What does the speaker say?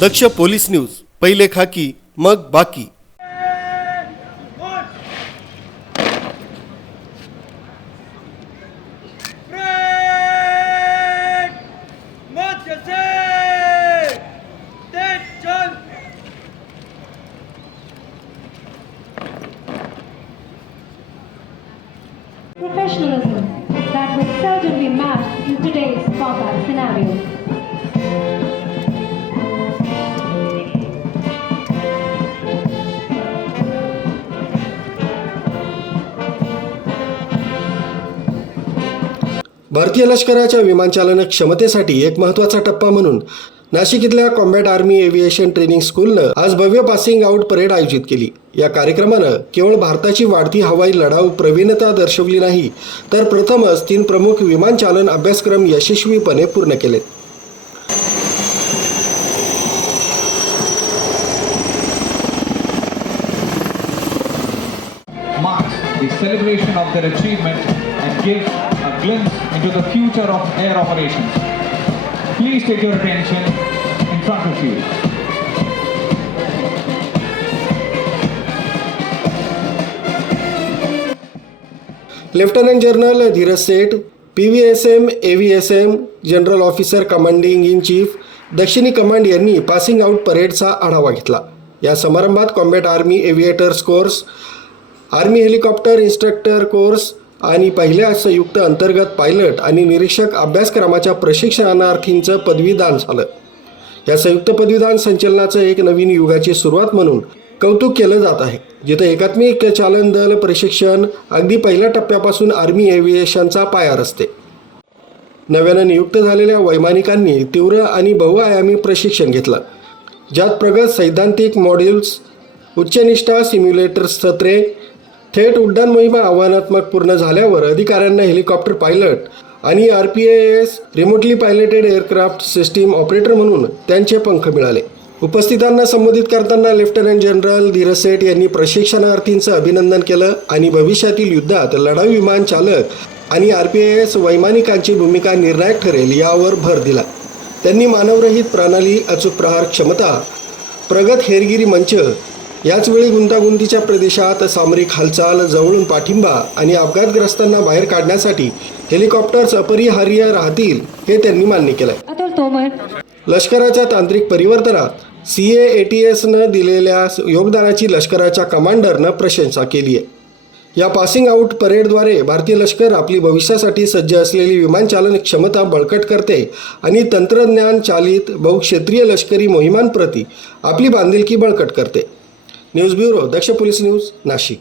दक्ष police news पहिले खाकी मग बाकी Professionalism that would seldom be matched in today's combat scenario. भारतीय लष्कराच्या विमानचालन क्षमतेसाठी एक महत्त्वाचा टप्पा म्हणून नाशिक इथल्या कॉम्बॅट आर्मी एव्हिएशन ट्रेनिंग स्कूलनं आज भव्य पासिंग आऊट परेड आयोजित केली. या कार्यक्रमानं केवळ भारताची वाढती हवाई लढाऊ प्रवीणता दर्शवली नाही तर प्रथमच तीन प्रमुख विमानचालन अभ्यासक्रम यशस्वीपणे पूर्ण केलेत. Celebration of their achievement and gives a glimpse into the future of air operations. Please take your attention in front of you. Lieutenant general Dhiraj Seth P V S M A V S M general officer commanding in chief दक्षिणी command यांनी passing out परेडचा आढावा घेतला या समारंभात combat army aviators course army helicopter instructor course आणि पहिल्या संयुक्त अंतर्गत पायलट आणि निरीक्षक अभ्यासक्रमाच्या प्रशिक्षणार्थींचं पदवीदान झालं. या संयुक्त पदवीदान संचलनाचं एक नवीन युगाची सुरुवात म्हणून कौतुक केलं जात आहे. जिथं एकात्मिक चालन दल प्रशिक्षण अगदी पहिल्या टप्प्यापासून आर्मी एव्हिएशनचा पाया रचते. नव्यानं नियुक्त झालेल्या वैमानिकांनी तीव्र आणि बहुआयामी प्रशिक्षण घेतलं. ज्यात प्रगत सैद्धांतिक मॉड्यूल्स उच्चनिष्ठा सिम्युलेटर सत्रे थेट उड्डाण मोहिमा आव्हानात्मक पूर्ण झाल्यावर अधिकाऱ्यांना हेलिकॉप्टर पायलट आणि R P S remotely piloted aircraft system operator म्हणून त्यांचे पंख मिळाले. उपस्थितांना संबोधित करताना लेफ्टनंट जनरल धीरज सेठ यांनी प्रशिक्षणार्थींचं अभिनंदन केलं आणि भविष्यातील युद्धात लढाऊ विमान चालक आणि आर पी एस वैमानिकांची भूमिका निर्णायक ठरेल यावर भर दिला. त्यांनी मानवरहित प्रणाली अचूक प्रहार क्षमता प्रगत हेरगिरी मंच याचवेळी गुंतागुंतीच्या प्रदेशात सामरिक हालचाल जवळून पाठिंबा आणि अपघातग्रस्तांना बाहेर काढण्यासाठी हेलिकॉप्टर्स अपरिहार्य राहतील हे त्यांनी मान्य केलं Atul Tomar, लष्कराच्या तांत्रिक परिवर्तनात सी ए ए टी एसनं दिलेल्या योगदानाची लष्कराच्या कमांडरनं प्रशंसा केली आहे. या पासिंग आऊट परेडद्वारे भारतीय लष्कर आपली भविष्यासाठी सज्ज असलेली विमानचालन क्षमता बळकट करते आणि तंत्रज्ञान चालित बहुक्षेत्रीय लष्करी मोहिमांप्रती आपली बांधिलकी बळकट करते. News bureau Daksh police news Nashik.